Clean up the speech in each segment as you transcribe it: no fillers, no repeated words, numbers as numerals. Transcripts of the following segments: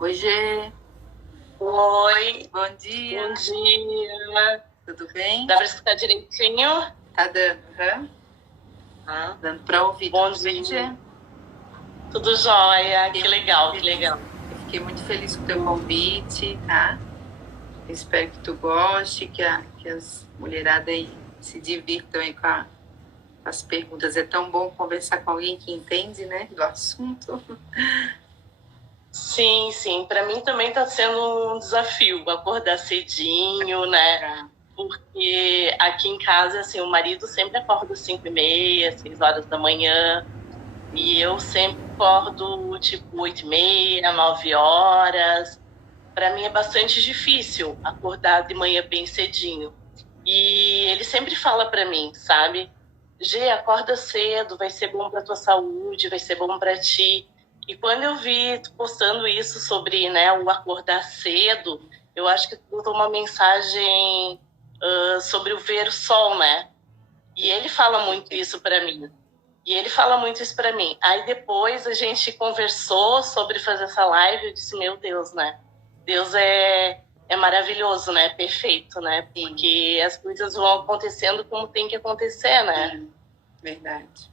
Oi, Gê. Oi, Bom dia. bom dia. Tudo bem? Dá para escutar direitinho? Tá dando, Dando para ouvir. Bom Tudo bem, dia. Gê? Tudo jóia. Que legal, que legal. Eu fiquei muito feliz com o teu convite, tá? Eu espero que tu goste, que as mulheradas aí se divirtam aí com as perguntas. É tão bom conversar com alguém que entende, né, do assunto. Sim. Para mim também está sendo um desafio acordar cedinho, né? Porque aqui em casa, assim, o marido sempre acorda às 5h30, 6 horas da manhã. E eu sempre acordo, tipo, 8h30, 9 horas. Para mim é bastante difícil acordar de manhã bem cedinho. E ele sempre fala para mim, sabe? Gê, acorda cedo, vai ser bom para tua saúde, vai ser bom para ti. E quando eu vi tu postando isso sobre, né, o acordar cedo, eu acho que tu botou uma mensagem sobre o ver o sol, né? E ele fala muito isso para mim. Aí depois a gente conversou sobre fazer essa live, eu disse, meu Deus, né? Deus é maravilhoso, né? Perfeito, né? Porque as coisas vão acontecendo como tem que acontecer, né? Sim. Verdade.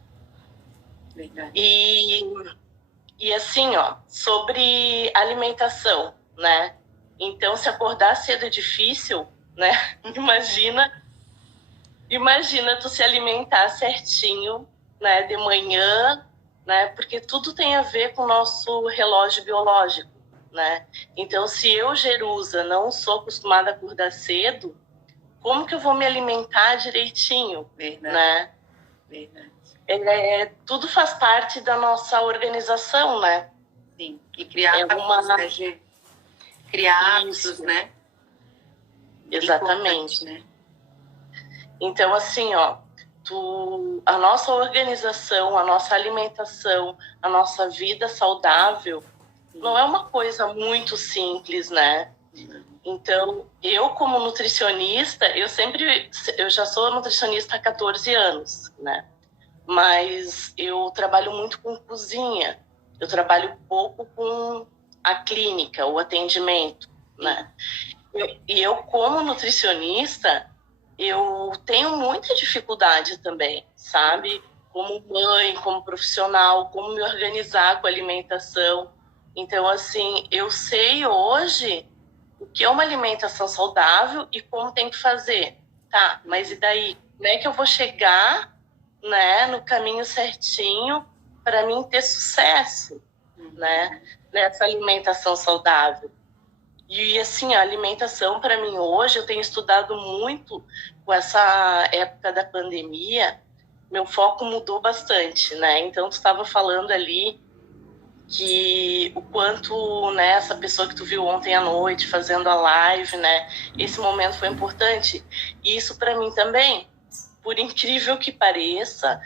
E assim, ó, sobre alimentação, né? Então, se acordar cedo é difícil, né? Imagina tu se alimentar certinho, né? De manhã, né? Porque tudo tem a ver com o nosso relógio biológico, né? Então, se eu, Jerusa, não sou acostumada a acordar cedo, como que eu vou me alimentar direitinho, né? Verdade. Tudo faz parte da nossa organização, né? Sim. E criar hábitos, né, Gê? Criar hábitos, né? Exatamente. Né? Então, assim, ó, a nossa organização, a nossa alimentação, a nossa vida saudável não é uma coisa muito simples, né? Então, eu como nutricionista, eu já sou nutricionista há 14 anos, né? Mas eu trabalho muito com cozinha, eu trabalho pouco com a clínica, o atendimento, né? E eu como nutricionista, eu tenho muita dificuldade também, sabe? Como mãe, como profissional, como me organizar com a alimentação. Então, assim, eu sei hoje o que é uma alimentação saudável e como tem que fazer. Tá, mas e daí? Como é que eu vou chegar, né, no caminho certinho para mim ter sucesso, né, nessa alimentação saudável? E assim, a alimentação para mim hoje, eu tenho estudado muito com essa época da pandemia, meu foco mudou bastante, né? Então tu estava falando ali que o quanto, né, essa pessoa que tu viu ontem à noite fazendo a live, né, esse momento foi importante. E isso para mim também, por incrível que pareça,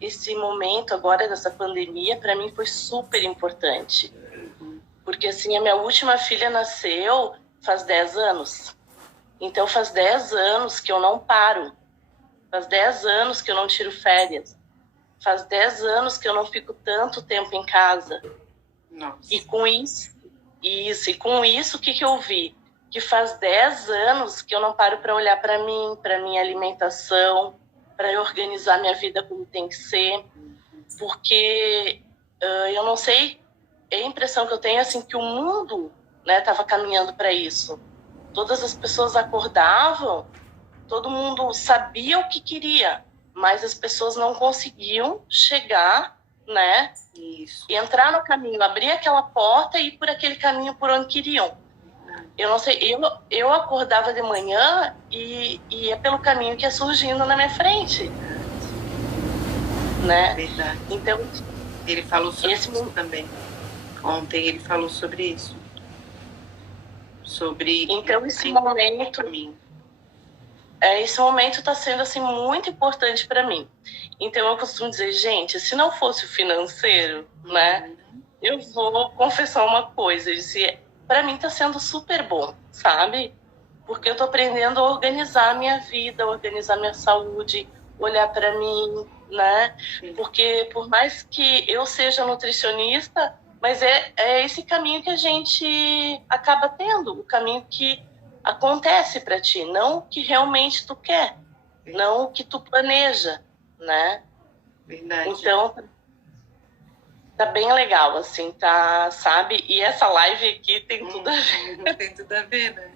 esse momento agora dessa pandemia para mim foi super importante. Porque assim, a minha última filha nasceu faz 10 anos. Então faz 10 anos que eu não paro. Faz 10 anos que eu não tiro férias. Faz 10 anos que eu não fico tanto tempo em casa. Nossa. E com isso, o que eu vi? Que faz 10 anos que eu não paro para olhar para mim, para minha alimentação, para organizar minha vida como tem que ser. Porque eu não sei, a impressão que eu tenho é assim, que o mundo, né, estava caminhando para isso. Todas as pessoas acordavam, todo mundo sabia o que queria, mas as pessoas não conseguiam chegar, né? Isso. E entrar no caminho, abrir aquela porta e ir por aquele caminho por onde queriam. Eu não sei, eu acordava de manhã e ia pelo caminho que ia surgindo na minha frente, né? Verdade. Então, ele falou sobre isso também. Ontem ele falou sobre isso. Então, esse momento está sendo assim muito importante para mim. Então eu costumo dizer, gente, se não fosse o financeiro, né, eu vou confessar uma coisa, para mim está sendo super bom, sabe? Porque eu tô aprendendo a organizar a minha vida, organizar minha saúde, olhar para mim, né? Porque por mais que eu seja nutricionista, Mas é esse caminho que a gente acaba tendo, o caminho que acontece para ti, não o que realmente tu quer, não o que tu planeja, né? Verdade. Então, tá bem legal, assim, tá, sabe? E essa live aqui tem tudo a ver. Tem tudo a ver, né?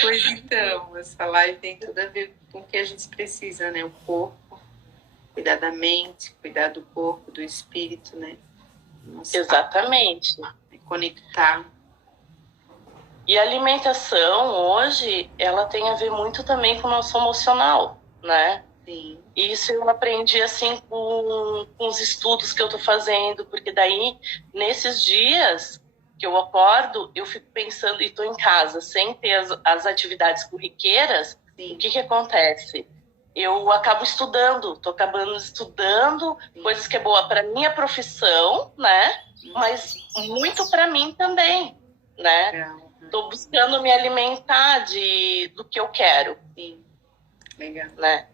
Pois então, essa live tem tudo a ver com o que a gente precisa, né? O corpo, cuidar da mente, cuidar do corpo, do espírito, né? Nossa, Exatamente. Conectar. E a alimentação, hoje, ela tem a ver muito também com o nosso emocional, né? Sim. Isso eu aprendi, assim, com os estudos que eu tô fazendo, porque daí, nesses dias que eu acordo, eu fico pensando, e tô em casa, sem ter as atividades corriqueiras, Sim. O que acontece? Eu acabo estudando, tô acabando estudando Sim. coisas que é boa para minha profissão, né? Mas muito para mim também, né? Legal. Tô buscando me alimentar do que eu quero. Sim. Legal. Né?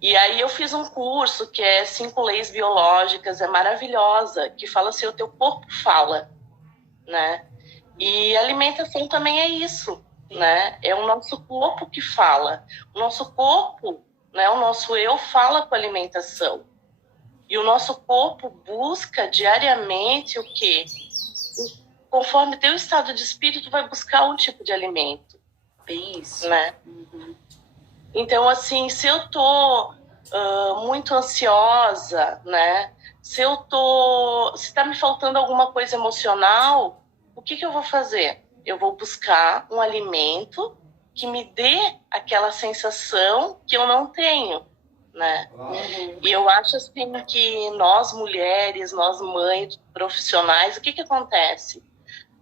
E aí eu fiz um curso que é 5 leis biológicas, é maravilhosa, que fala assim, o teu corpo fala, né? E alimentação também é isso, né? É o nosso corpo que fala. O nosso corpo, né? O nosso eu fala com a alimentação. E o nosso corpo busca diariamente o quê? Conforme teu estado de espírito, vai buscar um tipo de alimento. Bem isso. Né? Uhum. Então, assim, se eu tô muito ansiosa, né? Se tá me faltando alguma coisa emocional, o que eu vou fazer? Eu vou buscar um alimento que me dê aquela sensação que eu não tenho, né? Uhum. E eu acho assim que nós mulheres, nós mães, profissionais, o que acontece?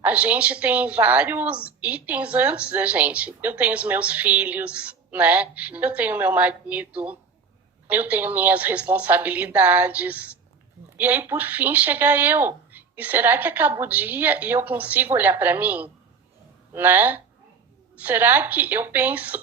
A gente tem vários itens antes da gente. Eu tenho os meus filhos, né? Eu tenho meu marido, eu tenho minhas responsabilidades. E aí, por fim, chega eu. E será que acaba o dia e eu consigo olhar para mim? Né? Será que eu penso...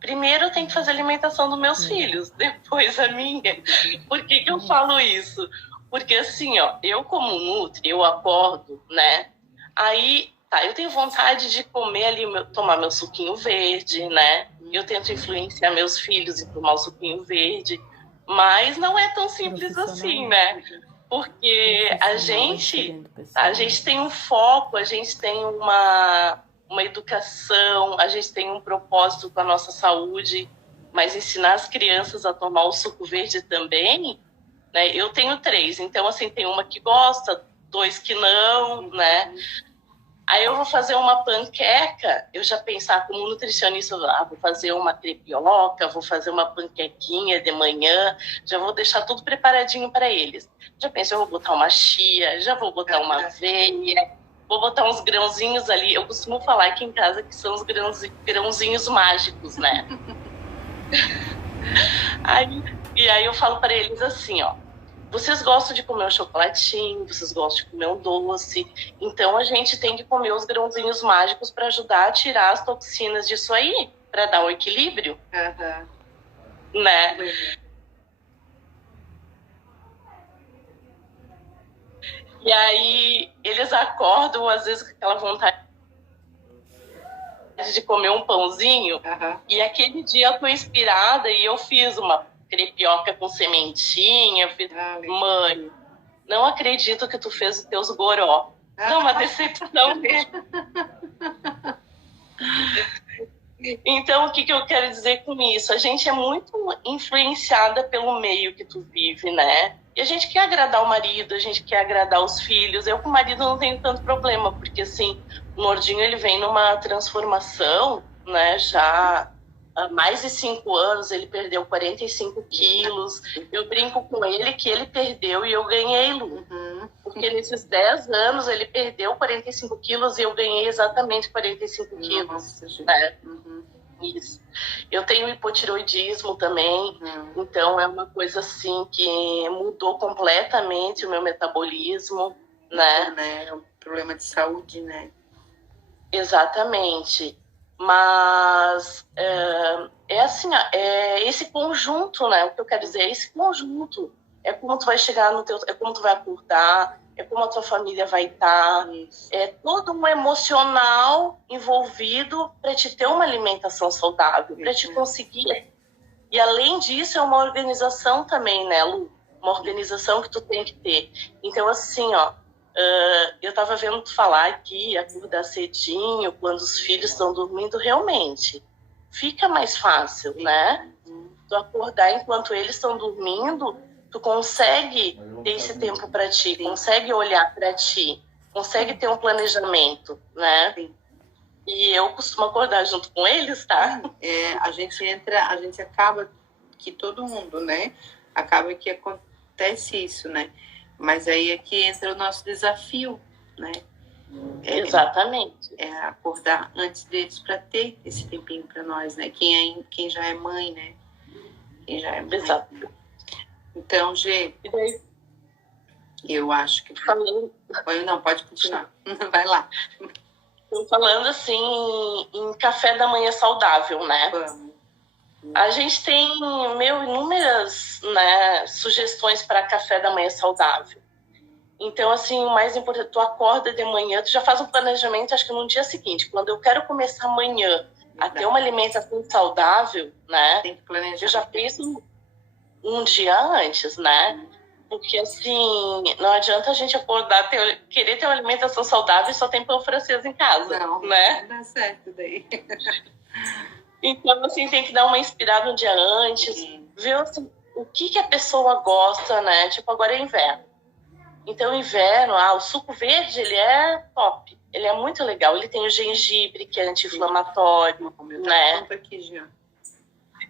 Primeiro eu tenho que fazer a alimentação dos meus filhos, depois a minha. Por que eu falo isso? Porque assim, ó, eu como nutri, eu acordo, né? Aí, tá, eu tenho vontade de comer ali, tomar meu suquinho verde, né? Eu tento influenciar meus filhos em tomar o suquinho verde, mas não é tão simples assim, né? Porque a gente tem um foco, a gente tem uma educação, a gente tem um propósito com a nossa saúde, mas ensinar as crianças a tomar o suco verde também, né? Eu tenho 3, então assim, tem uma que gosta, 2 que não, né? Aí eu vou fazer uma panqueca, eu já pensar como nutricionista, vou fazer uma crepioca, vou fazer uma panquequinha de manhã, já vou deixar tudo preparadinho para eles. Já penso, eu vou botar uma chia, já vou botar uma aveia, vou botar uns grãozinhos ali. Eu costumo falar aqui em casa que são os grãozinhos mágicos, né? Aí eu falo para eles assim, ó, vocês gostam de comer um chocolatinho, vocês gostam de comer um doce, então a gente tem que comer os grãozinhos mágicos para ajudar a tirar as toxinas disso aí, para dar o equilíbrio, né? E aí eles acordam às vezes com aquela vontade de comer um pãozinho, e aquele dia eu tô inspirada e eu fiz uma crepioca com sementinha, eu fiz, mãe, não acredito que tu fez os teus goró. Não, uma decepção mesmo. Então, o que eu quero dizer com isso? A gente é muito influenciada pelo meio que tu vive, né? E a gente quer agradar o marido, a gente quer agradar os filhos. Eu com o marido não tenho tanto problema, porque assim, o Nordinho ele vem numa transformação, né? Já há mais de 5 anos, ele perdeu 45 quilos. Eu brinco com ele que ele perdeu e eu ganhei, Lu. Porque nesses 10 anos ele perdeu 45 quilos e eu ganhei exatamente 45 quilos. Né? Isso. Eu tenho hipotiroidismo também, então é uma coisa assim que mudou completamente o meu metabolismo, né? É um problema de saúde, né? Exatamente. Mas é assim, é esse conjunto, né? O que eu quero dizer é esse conjunto. É como tu vai chegar no teu, é como tu vai acordar, é como a tua família vai estar, é todo um emocional envolvido para te ter uma alimentação saudável, para te conseguir. E além disso, é uma organização também, né, Lu? Uma organização que tu tem que ter. Então, assim, ó, eu tava vendo tu falar aqui, acordar cedinho, quando os filhos estão dormindo, realmente fica mais fácil, né? Tu acordar enquanto eles estão dormindo, tu consegue ter esse tempo para ti, consegue olhar para ti, consegue ter um planejamento, né? E eu costumo acordar junto com eles, tá? A gente acaba que todo mundo, né? Acaba que acontece isso, né? Mas aí é que entra o nosso desafio, né? Exatamente. É acordar antes deles para ter esse tempinho para nós, né? Quem já é mãe, né? Quem já é mãe. Exato. Então, Gê, eu acho que... Não, pode continuar. Vai lá. Estou falando assim em café da manhã saudável, né? Vamos. A gente tem inúmeras, né, sugestões para café da manhã saudável. Então, assim, o mais importante, tu acorda de manhã, tu já faz um planejamento, acho que no dia seguinte, quando eu quero começar amanhã a ter uma alimentação saudável, né? Tem que planejar. Eu já fiz um dia antes, né? Porque, assim, não adianta a gente acordar, querer ter uma alimentação saudável e só tem pão francês em casa, não, né? Não dá certo daí. Então, assim, tem que dar uma inspirada um dia antes, ver assim, o que a pessoa gosta, né? Tipo, agora é inverno. Então, inverno, o suco verde, ele é top. Ele é muito legal. Ele tem o gengibre, que é anti-inflamatório, né? Aqui,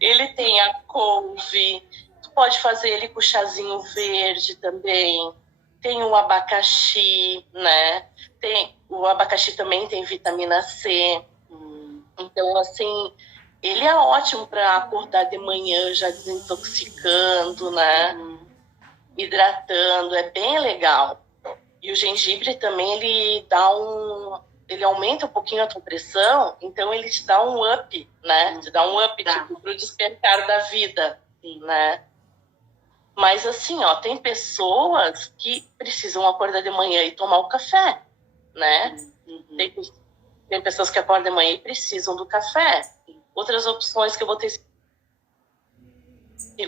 ele tem a couve. Tu pode fazer ele com chazinho verde também. Tem o abacaxi, né? O abacaxi também tem vitamina C. Então, assim, ele é ótimo para acordar de manhã já desintoxicando, né? Hidratando, é bem legal. E o gengibre também, ele aumenta um pouquinho a tua pressão, então ele te dá um up, né? Te dá um up, tipo, pro despertar da vida, né? Mas assim, ó, tem pessoas que precisam acordar de manhã e tomar o café, né? Tem pessoas que acordam de manhã e precisam do café. Outras opções que eu vou ter...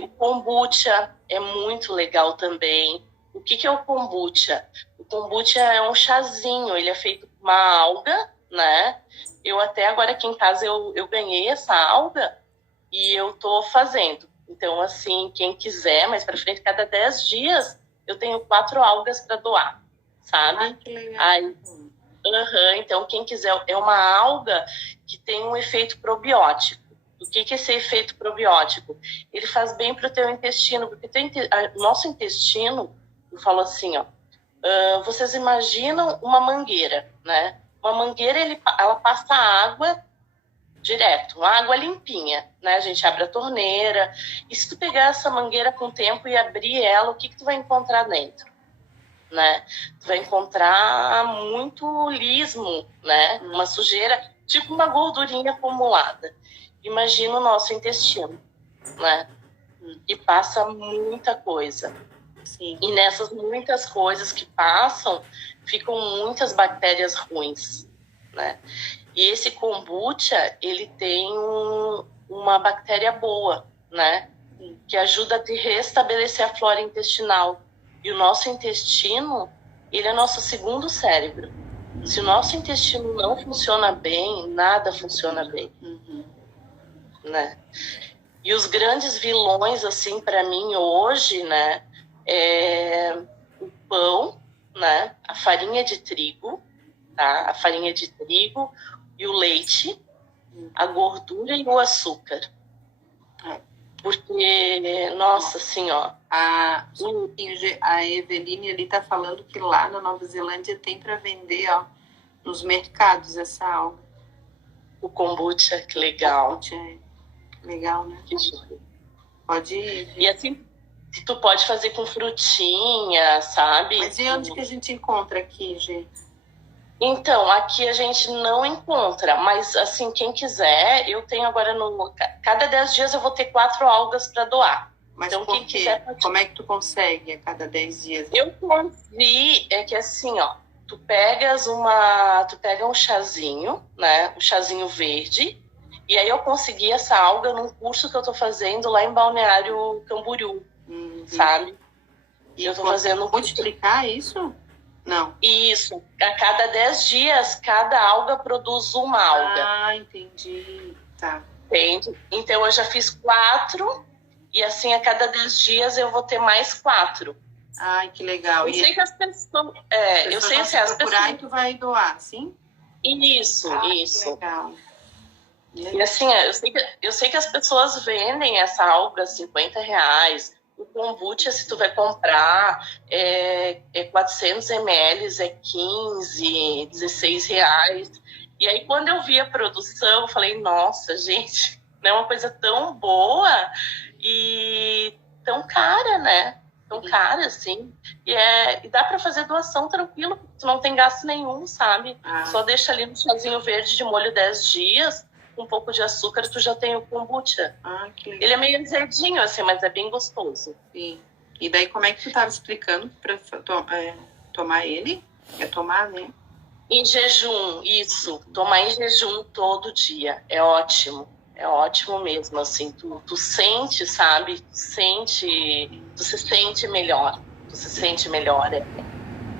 O kombucha é muito legal também. O que é o kombucha? O kombucha é um chazinho, ele é feito com uma alga, né? Eu até agora aqui em casa eu ganhei essa alga e eu tô fazendo. Então, assim, quem quiser, mais pra frente, cada 10 dias, eu tenho 4 algas para doar, sabe? Que legal. Então, quem quiser, é uma alga que tem um efeito probiótico. O que é esse efeito probiótico? Ele faz bem para o teu intestino, porque nosso intestino, eu falo assim, ó, vocês imaginam uma mangueira, né? Uma mangueira, ela passa água direto, uma água limpinha, né? A gente abre a torneira, e se tu pegar essa mangueira com o tempo e abrir ela, o que tu vai encontrar dentro? Né? Tu vai encontrar muito lismo, né? Uma sujeira, tipo uma gordurinha acumulada. Imagina o nosso intestino, né? E passa muita coisa. Sim. E nessas muitas coisas que passam, ficam muitas bactérias ruins, né? E esse kombucha, ele tem uma bactéria boa, né? Que ajuda a te restabelecer a flora intestinal. E o nosso intestino, ele é nosso segundo cérebro. Se o nosso intestino não funciona bem, nada funciona bem. Né? E os grandes vilões, assim, para mim hoje, né, é o pão, né, a farinha de trigo, tá? A farinha de trigo e o leite, a gordura e o açúcar. Porque, nossa, assim, ó... A Eveline ali tá falando que lá na Nova Zelândia tem para vender, ó, nos mercados essa alga. O kombucha, que legal. O kombucha é legal, né? Pode ir. E assim, tu pode fazer com frutinha, sabe? Mas e onde que a gente encontra aqui, gente? Então, aqui a gente não encontra, mas assim, quem quiser, eu tenho agora cada 10 dias eu vou ter 4 algas para doar. Mas Então, por quem quê? quiser... Como é que tu consegue a cada 10 dias? Eu vi, é que assim, ó, tu pega um chazinho, né? Um chazinho verde. E aí eu consegui essa alga num curso que eu tô fazendo lá em Balneário Camboriú, sabe? E eu tô fazendo... multiplicar isso? Não. Isso. A cada 10 dias, cada alga produz uma alga. Ah, entendi. Tá. Entende? Então eu já fiz 4, e assim a cada 10 dias eu vou ter mais 4. Ai, que legal. Eu sei que as pessoas... eu sei vão assim, as procurar pessoas... e tu vai doar, sim? Isso. Que legal. E assim, eu sei que as pessoas vendem essa alga R$50. O kombucha, se tu vai comprar, é 400 ml, é 15, R$16. E aí, quando eu vi a produção, eu falei, nossa, gente, não é uma coisa tão boa e tão cara, né? Tão cara, assim. E dá para fazer doação tranquilo, tu não tem gasto nenhum, sabe? Só deixa ali no chazinho verde de molho 10 dias, um pouco de açúcar, tu já tem o kombucha. Que legal. Ele é meio azedinho, assim, mas é bem gostoso. Sim. E daí, como é que tu estava explicando para tomar ele? É tomar, né? Em jejum, isso. Tomar em jejum todo dia. É ótimo. É ótimo mesmo, assim. Tu sente, sabe? Tu se sente melhor. Tu se sente melhor.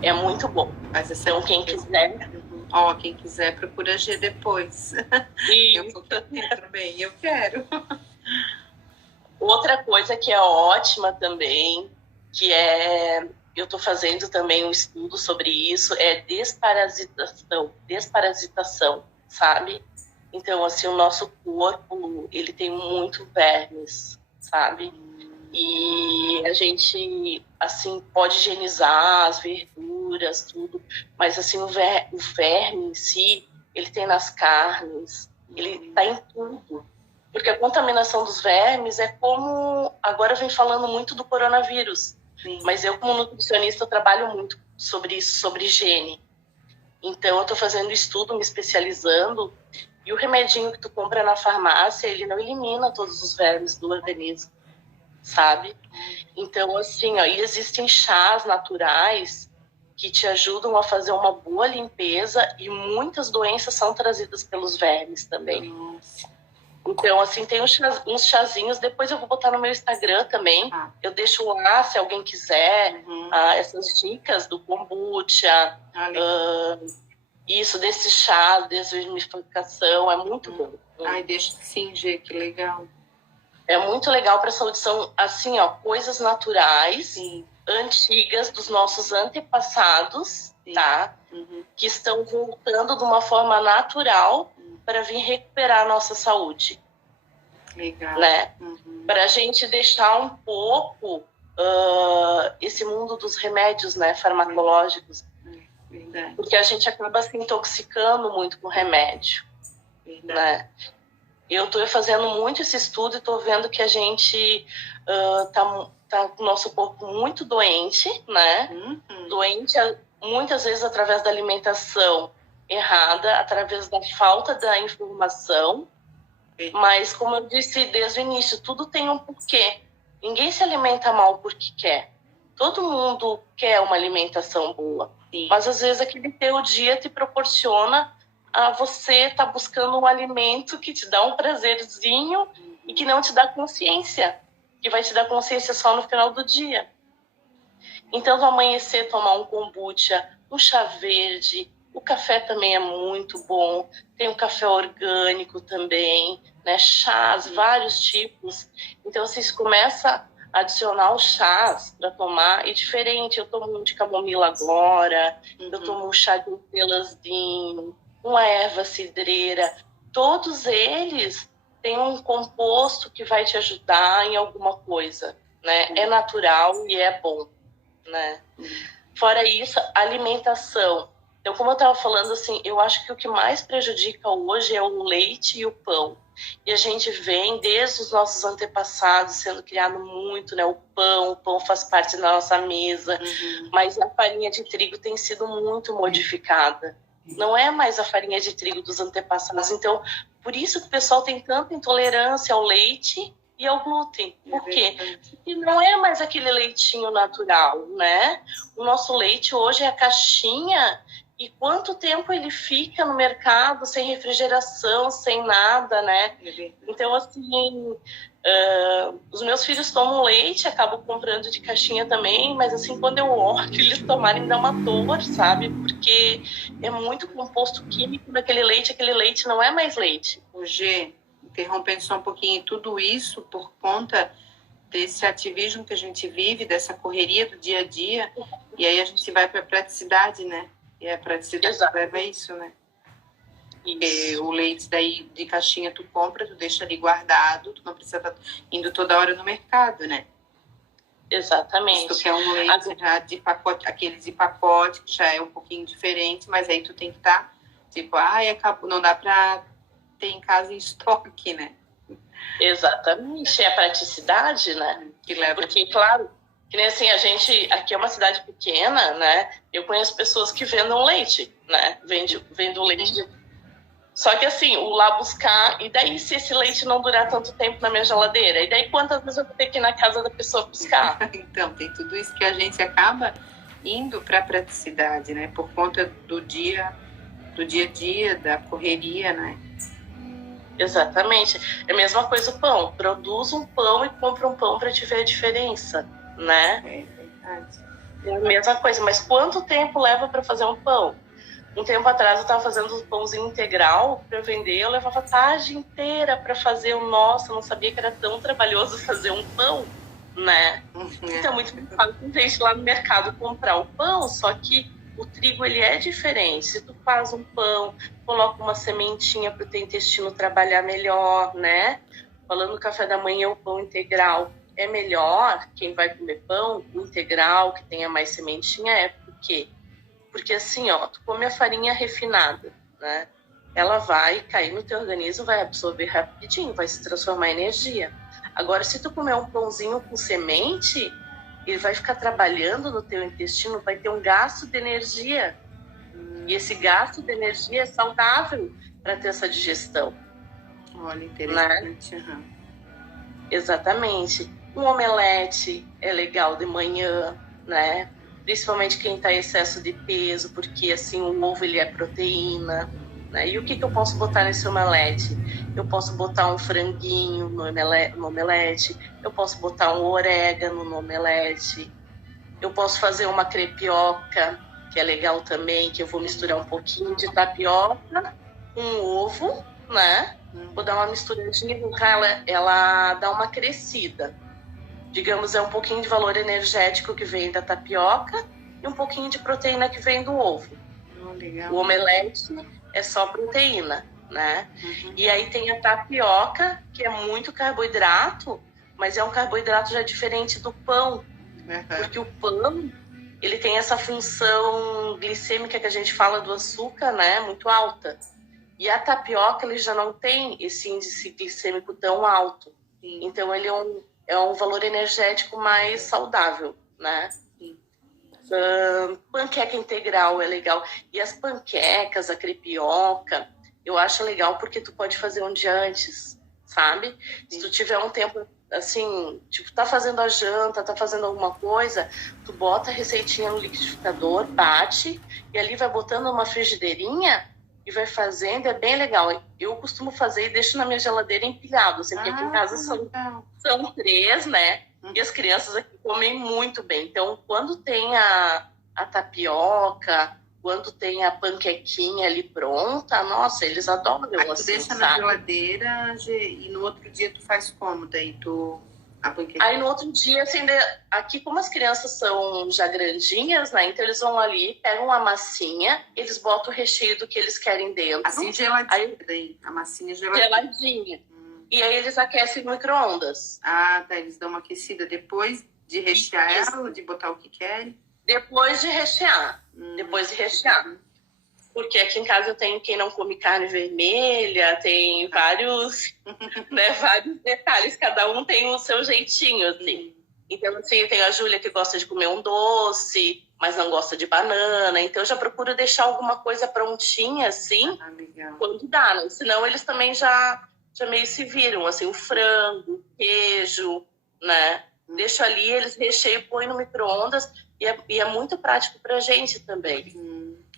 É muito bom. Mas então, quem quiser... quem quiser, procura G depois. Eu também, eu quero. Outra coisa que é ótima também, que eu estou fazendo também um estudo sobre isso, é desparasitação, sabe? Então, assim, o nosso corpo, ele tem muito vermes, sabe? E a gente, assim, pode higienizar as verduras, tudo, mas, assim, o verme em si, ele tem nas carnes, ele está em tudo. Porque a contaminação dos vermes é como... Agora vem falando muito do coronavírus. Sim. Mas eu, como nutricionista, eu trabalho muito sobre isso, sobre higiene. Então, eu estou fazendo estudo, me especializando, e o remedinho que tu compra na farmácia, ele não elimina todos os vermes do organismo, sabe? Então, assim, ó, e existem chás naturais que te ajudam a fazer uma boa limpeza, e muitas doenças são trazidas pelos vermes também. Nossa. Então, assim, tem uns chazinhos, depois eu vou botar no meu Instagram também. Eu deixo lá, se alguém quiser, essas dicas do kombucha, isso, desse chá, desvermificação, é muito bom. Ai, deixa sim, Gê, que legal. É muito legal para a saúde, são, assim, ó, coisas naturais, antigas, dos nossos antepassados, tá? Que estão voltando de uma forma natural para vir recuperar a nossa saúde. Legal. Né? Para a gente deixar um pouco esse mundo dos remédios, né, farmacológicos. Verdade. Porque a gente acaba se intoxicando muito com remédio. Né? Eu estou fazendo muito esse estudo e estou vendo que a gente tá com o nosso corpo muito doente, né? Doente muitas vezes através da alimentação errada, através da falta da informação, mas como eu disse desde o início, tudo tem um porquê. Ninguém se alimenta mal porque quer. Todo mundo quer uma alimentação boa, mas às vezes aquele teu dia te proporciona a você estar buscando um alimento que te dá um prazerzinho e que não te dá consciência, que vai te dar consciência só no final do dia. Então, no amanhecer, tomar um kombucha, um chá verde. O café também é muito bom. Tem o café orgânico também, né? Chás, vários tipos. Então, vocês começam a adicionar os chás para tomar. E diferente, eu tomo um de camomila agora, eu tomo um chá de hortelazinho, uma erva cidreira. Todos eles têm um composto que vai te ajudar em alguma coisa, né? É natural e é bom, né? Fora isso, alimentação. Então, como eu estava falando, assim, eu acho que o que mais prejudica hoje é o leite e o pão. E a gente vem desde os nossos antepassados sendo criado muito, né? O pão faz parte da nossa mesa, mas a farinha de trigo tem sido muito modificada. Não é mais a farinha de trigo dos antepassados. Então, por isso que o pessoal tem tanta intolerância ao leite e ao glúten. Por quê? verdade. Porque não é mais aquele leitinho natural, né? O nosso leite hoje é a caixinha, e quanto tempo ele fica no mercado sem refrigeração, sem nada, né? É verdade. Então, assim, os meus filhos tomam leite, acabo comprando de caixinha também, mas assim, quando eu olho eles tomarem, dá uma dor, sabe? Porque é muito composto químico naquele leite, aquele leite não é mais leite. O G, interrompendo só um pouquinho, tudo isso por conta desse ativismo que a gente vive, dessa correria do dia a dia, e aí a gente vai para a praticidade, né? E a praticidade Exato. leva a isso, né? Porque Isso. o leite daí de caixinha tu compra, tu deixa ali guardado, tu não precisa estar indo toda hora no mercado, né? Se Exatamente. tu quer um leite já de pacote, aqueles de pacote, que já é um pouquinho diferente, mas aí tu tem que estar, tipo, acabou, não dá pra ter em casa em estoque, né? Exatamente. É a praticidade, né? Que leva. Porque, claro, que nem assim, a gente, aqui é uma cidade pequena, né? Eu conheço pessoas que vendem leite, né? Vendem leite. Só que assim, o lá buscar, e daí se esse leite não durar tanto tempo na minha geladeira? E daí quantas vezes eu vou ter que ir na casa da pessoa buscar? Então, tem tudo isso que a gente acaba indo para a praticidade, né? Por conta do dia a dia, da correria, né? Exatamente. É a mesma coisa o pão. Produz um pão e compra um pão para te ver a diferença, né? É verdade. É a mesma coisa. Mas quanto tempo leva para fazer um pão? Um tempo atrás eu estava fazendo um pãozinho integral para vender. Eu levava a tarde inteira para fazer o nosso. Eu não sabia que era tão trabalhoso fazer um pão, né? Então, muito fácil a gente lá no mercado comprar o pão, só que o trigo ele é diferente. Se tu faz um pão, coloca uma sementinha para o teu intestino trabalhar melhor, né? Falando no café da manhã, o pão integral é melhor. Quem vai comer pão integral, que tenha mais sementinha, é por quê? Porque assim, ó, tu come a farinha refinada, né? Ela vai cair no teu organismo, vai absorver rapidinho, vai se transformar em energia. Agora, se tu comer um pãozinho com semente, ele vai ficar trabalhando no teu intestino, vai ter um gasto de energia. E esse gasto de energia é saudável para ter essa digestão. Olha, interessante. Né? Uhum. Exatamente. Um omelete é legal de manhã, né? Principalmente quem está em excesso de peso, porque assim o ovo ele é proteína, né? E o que eu posso botar nesse omelete? Eu posso botar um franguinho no omelete, eu posso botar um orégano no omelete, eu posso fazer uma crepioca, que é legal também, que eu vou misturar um pouquinho de tapioca, um ovo, né? Vou dar uma misturadinha com ela dá uma crescida. Digamos, é um pouquinho de valor energético que vem da tapioca e um pouquinho de proteína que vem do ovo. Legal. O omelete é só proteína, né? Uhum. E aí tem a tapioca, que é muito carboidrato, mas é um carboidrato já diferente do pão. Uhum. Porque o pão, ele tem essa função glicêmica que a gente fala do açúcar, né? Muito alta. E a tapioca, ele já não tem esse índice glicêmico tão alto. Sim. Então, ele é um valor energético mais saudável, né? Panqueca integral é legal. E as panquecas, a crepioca, eu acho legal porque tu pode fazer um dia antes, sabe? Sim. Se tu tiver um tempo, assim, tipo, tá fazendo a janta, tá fazendo alguma coisa, tu bota a receitinha no liquidificador, bate, e ali vai botando uma frigideirinha e vai fazendo, é bem legal. Eu costumo fazer e deixo na minha geladeira empilhado, assim, porque aqui em casa são 3, né? E as crianças aqui comem muito bem. Então, quando tem a tapioca, quando tem a panquequinha ali pronta, nossa, eles adoram. Aí tu deixa na geladeira e no outro dia tu faz como? Daí a panquequinha? Aí no outro dia, assim, aqui como as crianças são já grandinhas, né? Então eles vão ali, pegam a massinha, eles botam o recheio do que eles querem dentro. Assim geladinha, daí, a massinha geladinha. Geladinha. E aí eles aquecem no micro-ondas. Ah, tá. Eles dão uma aquecida depois de rechear ela, de botar o que querem? Depois de rechear. Depois de rechear. Porque aqui em casa eu tenho quem não come carne vermelha, tem vários, né, vários detalhes. Cada um tem o seu jeitinho, assim. Então, assim, tem a Júlia que gosta de comer um doce, mas não gosta de banana. Então, eu já procuro deixar alguma coisa prontinha, assim, quando dá, né? Senão, eles também já já meio se viram, assim, o frango, o queijo, né? Deixo ali, eles recheiam e põem no micro-ondas e é muito prático pra gente também.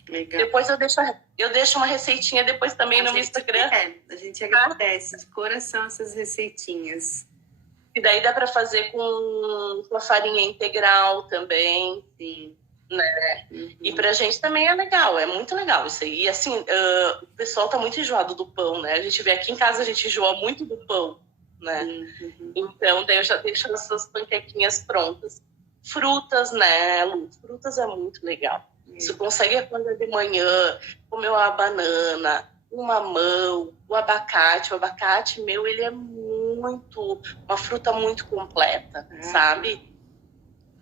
Legal. Depois eu deixo uma receitinha depois também no Instagram. A gente agradece de coração essas receitinhas. E daí dá para fazer com a farinha integral também. Sim. Né? E pra gente também é legal, é muito legal isso aí. E assim, o pessoal tá muito enjoado do pão, né? A gente vê aqui em casa, a gente enjoa muito do pão, né? Então, daí eu já deixo essas panquequinhas prontas. Frutas, né, Lu? Frutas é muito legal. Você consegue acordar de manhã, comer uma banana, um mamão, o abacate. O abacate, meu, ele é uma fruta muito completa, sabe?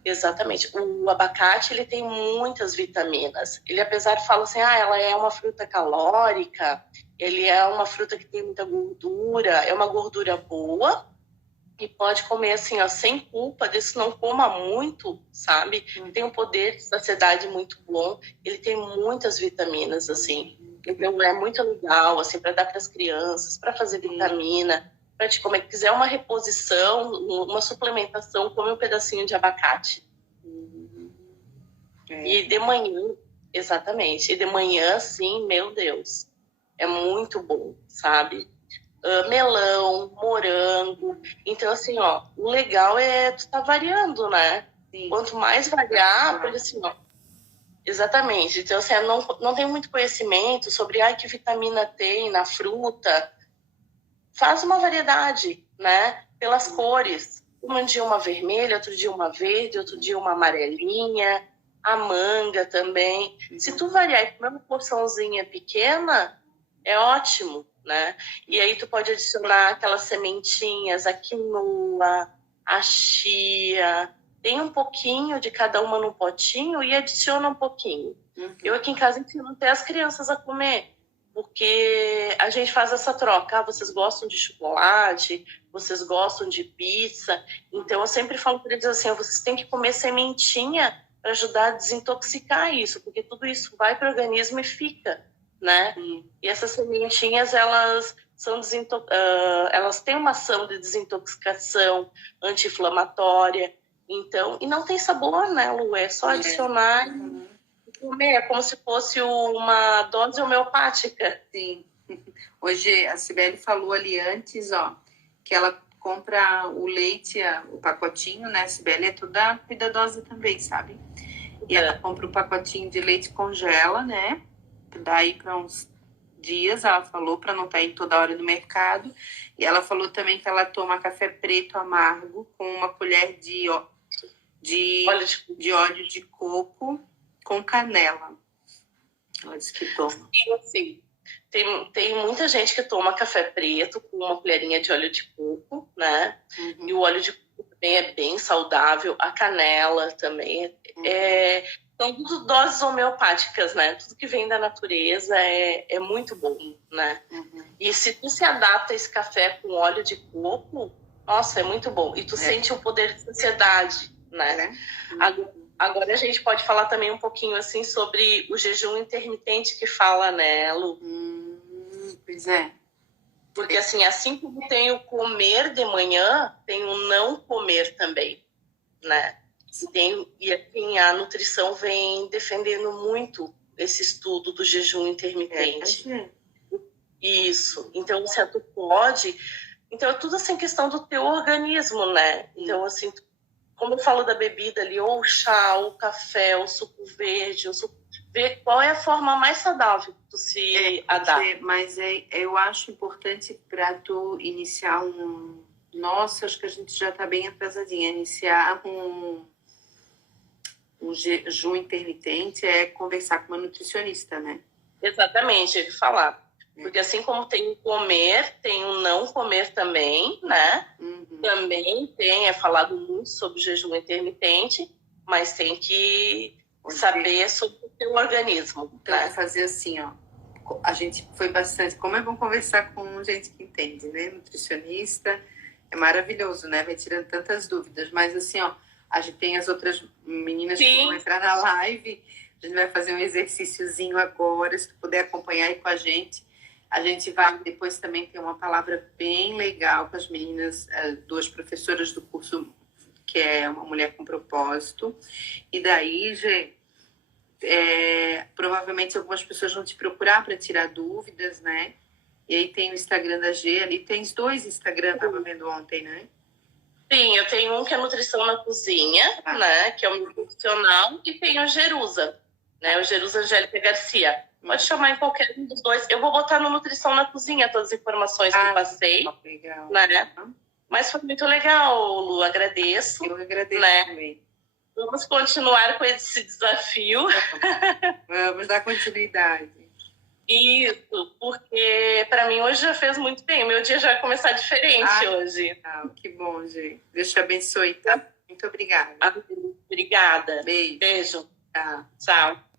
Exatamente. O abacate, ele tem muitas vitaminas. Ele, apesar de falar assim, ela é uma fruta calórica, ele é uma fruta que tem muita gordura, é uma gordura boa, e pode comer assim, ó, sem culpa, desse não coma muito, sabe? Tem um poder de saciedade muito bom, ele tem muitas vitaminas, assim. Então é muito legal, assim, para dar para as crianças, para fazer vitamina, para te comer. Se quiser uma reposição, uma suplementação, come um pedacinho de abacate. E de manhã, exatamente, e de manhã, sim, meu Deus, é muito bom, sabe? Melão, morango. Então, assim, ó, o legal é tu tá variando, né? Sim. Quanto mais variar, porque assim, ó, exatamente. Então, assim, não tem muito conhecimento sobre que vitamina tem na fruta. Faz uma variedade, né? Pelas cores. Um dia uma vermelha, outro dia uma verde, outro dia uma amarelinha. A manga também. Se tu variar e comer uma porçãozinha pequena, é ótimo, né? E aí tu pode adicionar aquelas sementinhas, a quinoa, a chia. Tem um pouquinho de cada uma no potinho e adiciona um pouquinho. Eu aqui em casa ensino até as crianças a comer, porque a gente faz essa troca. Vocês gostam de chocolate? Vocês gostam de pizza? Então eu sempre falo para eles assim, vocês têm que comer sementinha para ajudar a desintoxicar isso, porque tudo isso vai para o organismo e fica, né? E essas sementinhas, elas são elas têm uma ação de desintoxicação, anti-inflamatória. Então, e não tem sabor, né, Lu? É só adicionar e comer. É como se fosse uma dose homeopática. Sim. Hoje a Cibele falou ali antes, ó, que ela compra o leite, o pacotinho, né? A Cibele é toda cuidadosa também, sabe? E ela compra o pacotinho de leite e congela, né? Daí para uns dias, ela falou, para não estar indo toda hora no mercado. E ela falou também que ela toma café preto amargo com uma colher de óleo de coco com canela. Ela disse que toma. Sim. Tem muita gente que toma café preto com uma colherinha de óleo de coco, né? E o óleo de coco também é bem saudável. A canela também são tudo doses homeopáticas, né? Tudo que vem da natureza é muito bom, né? E se tu se adapta a esse café com óleo de coco, nossa, é muito bom. E tu sente o poder de saciedade, né? Agora a gente pode falar também um pouquinho assim sobre o jejum intermitente que fala, né, Lu? Pois é. Porque assim como tem o comer de manhã, tem o não comer também, né? E assim, a nutrição vem defendendo muito esse estudo do jejum intermitente. Isso. Então, se tu pode... Então, é tudo assim questão do teu organismo, né? Então, assim, como eu falo da bebida ali, ou o chá, ou o café, o suco verde, ver qual é a forma mais saudável que tu se adapta. Mas eu acho importante para tu iniciar Nossa, acho que a gente já está bem atrasadinha. Iniciar um jejum intermitente é conversar com uma nutricionista, né? Exatamente, eu ia falar. Porque assim como tem o comer, tem o não comer também, né? Também é falado muito sobre o jejum intermitente, mas tem que saber sobre o seu organismo. Então, né? Fazer assim, ó. A gente foi bastante... Como é bom conversar com gente que entende, né? Nutricionista. É maravilhoso, né? Vai tirando tantas dúvidas. Mas assim, ó, a gente tem as outras meninas que vão entrar na live. A gente vai fazer um exercíciozinho agora, se tu puder acompanhar aí com a gente. A gente vai depois também ter uma palavra bem legal com as meninas, duas professoras do curso, que é Uma Mulher com Propósito. E daí, Gê, provavelmente algumas pessoas vão te procurar para tirar dúvidas, né? E aí tem o Instagram da G ali. Tem dois Instagram, estava vendo ontem, né? Sim, eu tenho um que é Nutrição na Cozinha, né? Que é o meu profissional, e tem o Jerusa, né? O Jerusa Angélica Garcia. Pode chamar em qualquer um dos dois. Eu vou botar no Nutrição na Cozinha todas as informações que eu passei. Legal. Né? Mas foi muito legal, Lu. Agradeço. Eu agradeço, né? Também. Vamos continuar com esse desafio. Vamos dar continuidade. Isso, porque para mim hoje já fez muito bem. O meu dia já vai começar diferente hoje. Que bom, gente. Deus te abençoe, tá? Muito obrigada. Obrigada. Beijo. Beijo. Tchau. Tchau.